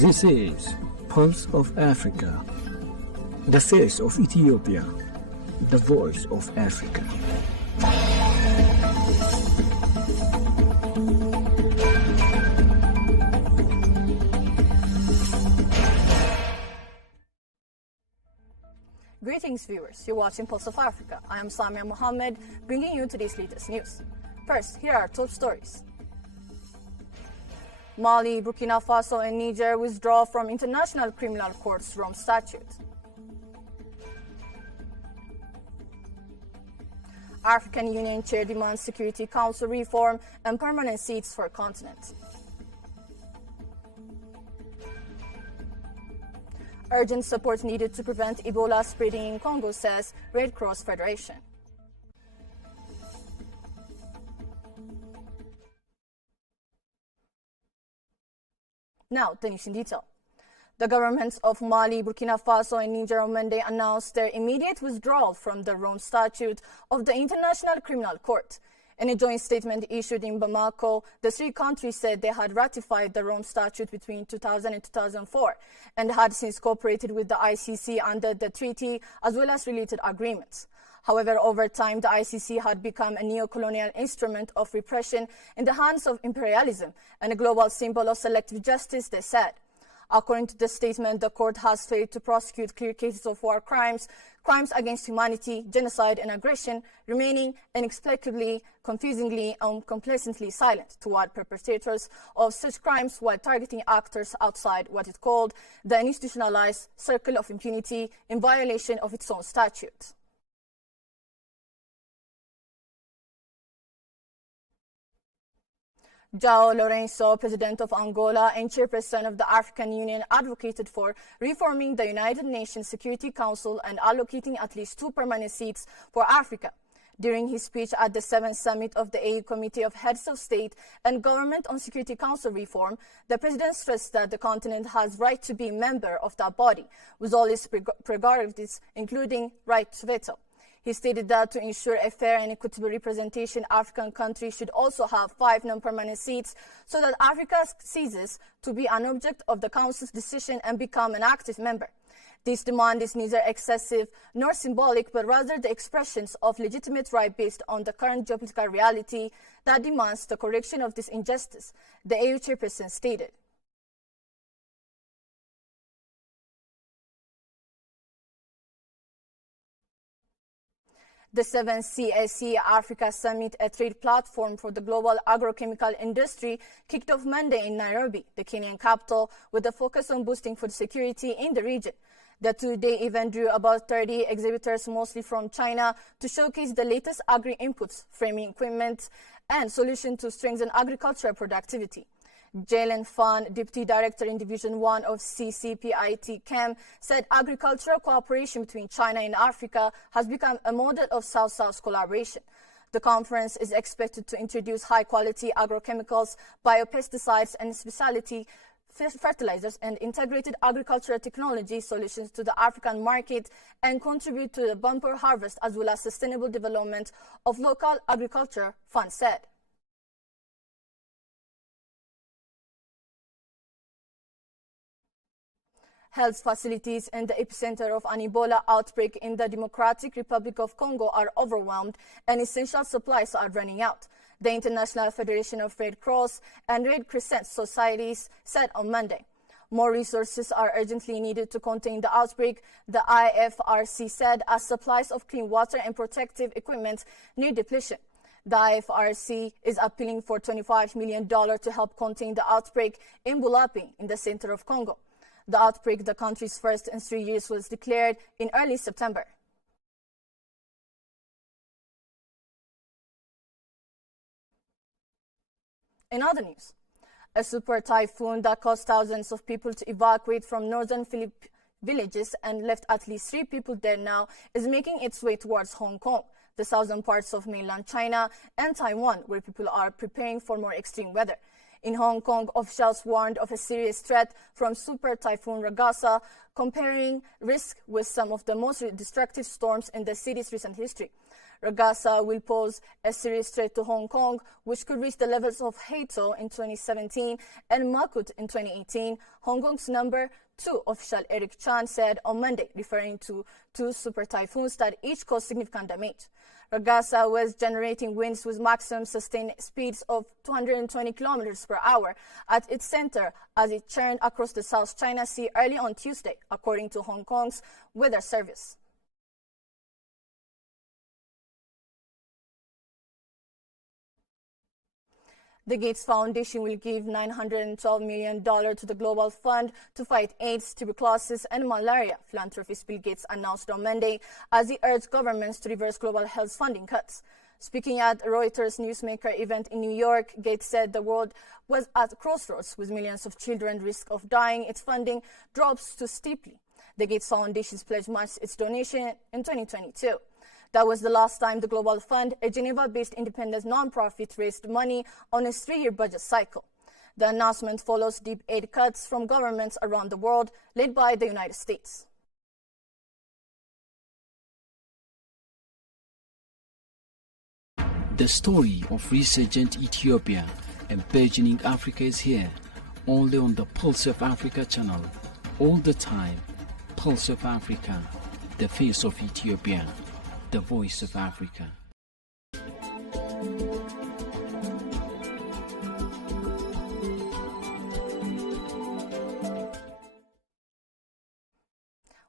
This is Pulse of Africa, the face of Ethiopia, the voice of Africa. Greetings viewers, you're watching Pulse of Africa. I am Samia Mohammed, bringing you today's latest news. First, here are top stories. Mali, Burkina Faso and Niger withdraw from International Criminal Court's Rome Statute. African Union Chair demands Security Council reform and permanent seats for continent. Urgent support needed to prevent Ebola spreading in Congo, says Red Cross Federation. Now, the news in detail. The governments of Mali, Burkina Faso and Niger on Monday announced their immediate withdrawal from the Rome Statute of the International Criminal Court. In a joint statement issued in Bamako, the three countries said they had ratified the Rome Statute between 2000 and 2004 and had since cooperated with the ICC under the treaty as well as related agreements. However, over time, the ICC had become a neo-colonial instrument of repression in the hands of imperialism and a global symbol of selective justice, they said. According to the statement, the court has failed to prosecute clear cases of war crimes, crimes against humanity, genocide and aggression, remaining inexplicably, confusingly and complacently silent toward perpetrators of such crimes while targeting actors outside what it called the institutionalized circle of impunity in violation of its own statute. João Lourenço, president of Angola and chairperson of the African Union, advocated for reforming the United Nations Security Council and allocating at least 2 permanent seats for Africa. During his speech at the 7th Summit of the AU Committee of Heads of State and Government on Security Council reform, the president stressed that the continent has right to be a member of that body, with all its prerogatives, including right to veto. He stated that to ensure a fair and equitable representation, African countries should also have 5 non-permanent seats so that Africa ceases to be an object of the Council's decision and become an active member. This demand is neither excessive nor symbolic, but rather the expressions of legitimate right based on the current geopolitical reality that demands the correction of this injustice, the AU chairperson stated. The 7th CSE Africa Summit, a trade platform for the global agrochemical industry, kicked off Monday in Nairobi, the Kenyan capital, with a focus on boosting food security in the region. The 2-day event drew about 30 exhibitors, mostly from China, to showcase the latest agri-inputs, framing equipment, and solutions to strengthen agricultural productivity. Jalen Fan, Deputy Director in Division 1 of CCPIT CAM, said agricultural cooperation between China and Africa has become a model of South-South collaboration. The conference is expected to introduce high-quality agrochemicals, biopesticides, and specialty fertilizers and integrated agricultural technology solutions to the African market and contribute to the bumper harvest as well as sustainable development of local agriculture, Fan said. Health facilities in the epicenter of an Ebola outbreak in the Democratic Republic of Congo are overwhelmed and essential supplies are running out, the International Federation of Red Cross and Red Crescent Societies said on Monday. More resources are urgently needed to contain the outbreak, the IFRC said, as supplies of clean water and protective equipment near depletion. The IFRC is appealing for $25 million to help contain the outbreak in Bulapi in the center of Congo. The outbreak, the country's first in 3 years, was declared in early September. In other news, a super typhoon that caused thousands of people to evacuate from northern Philippines villages and left at least 3 people dead now is making its way towards Hong Kong, the southern parts of mainland China, and Taiwan, where people are preparing for more extreme weather. In Hong Kong, officials warned of a serious threat from Super Typhoon Ragasa, comparing risk with some of the most destructive storms in the city's recent history. Ragasa will pose a serious threat to Hong Kong, which could reach the levels of Hato in 2017 and Makut in 2018, Hong Kong's number 2 official Eric Chan said on Monday, referring to 2 super typhoons that each caused significant damage. Ragasa was generating winds with maximum sustained speeds of 220 kilometers per hour at its center as it churned across the South China Sea early on Tuesday, according to Hong Kong's Weather Service. The Gates Foundation will give $912 million to the Global Fund to fight AIDS, tuberculosis, and malaria, philanthropist Bill Gates announced on Monday as he urged governments to reverse global health funding cuts. Speaking at Reuters Newsmaker event in New York, Gates said the world was at a crossroads with millions of children at risk of dying. Its funding drops too steeply. The Gates Foundation pledged matched its donation in 2022. That was the last time the Global Fund, a Geneva-based independent nonprofit, raised money on a 3-year budget cycle. The announcement follows deep aid cuts from governments around the world, led by the United States. The story of resurgent Ethiopia and burgeoning Africa is here, only on the Pulse of Africa channel. All the time, Pulse of Africa, the face of Ethiopia, the voice of Africa.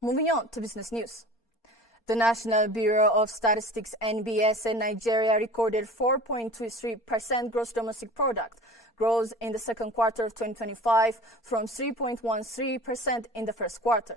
Moving on to business news. The National Bureau of Statistics (NBS) in Nigeria recorded 4.23% gross domestic product growth in the second quarter of 2025 from 3.13% in the first quarter.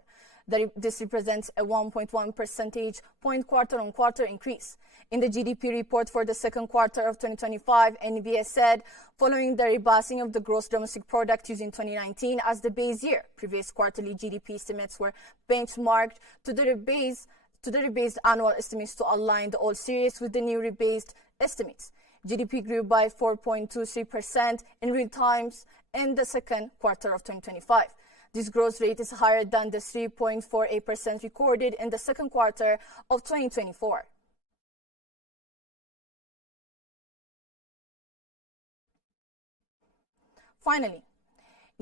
This represents a 1.1 percentage point quarter-on-quarter increase. In the GDP report for the second quarter of 2025, NBS said, following the rebasing of the gross domestic product using 2019 as the base year, previous quarterly GDP estimates were benchmarked to the rebased annual estimates to align the old series with the new rebased estimates. GDP grew by 4.23% in real terms in the second quarter of 2025. This growth rate is higher than the 3.48% recorded in the second quarter of 2024. Finally,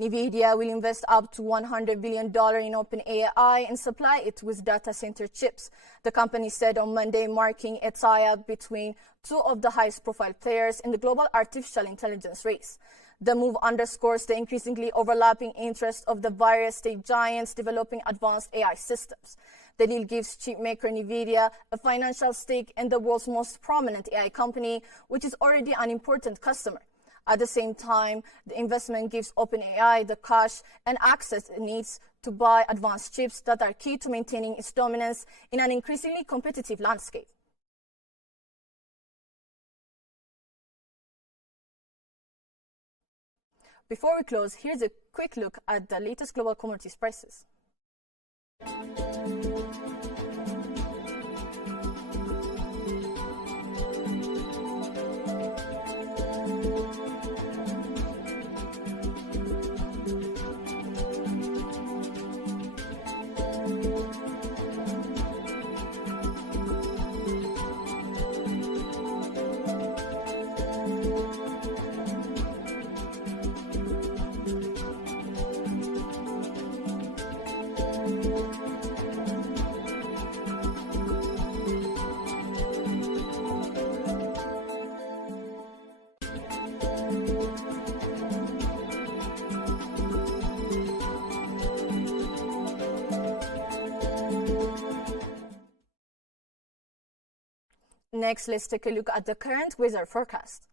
NVIDIA will invest up to $100 billion in OpenAI and supply it with data center chips, the company said on Monday, marking a tie-up between 2 of the highest-profile players in the global artificial intelligence race. The move underscores the increasingly overlapping interest of the various tech giants developing advanced AI systems. The deal gives chipmaker NVIDIA a financial stake in the world's most prominent AI company, which is already an important customer. At the same time, the investment gives OpenAI the cash and access it needs to buy advanced chips that are key to maintaining its dominance in an increasingly competitive landscape. Before we close, here's a quick look at the latest global commodities prices. Next, let's take a look at the current weather forecast.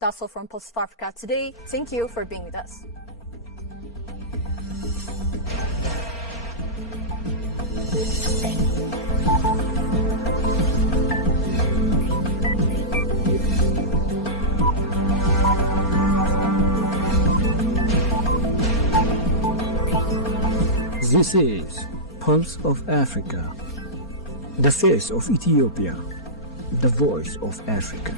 That's all from Pulse of Africa today. Thank you for being with us. This is Pulse of Africa, the face of Ethiopia, the voice of Africa.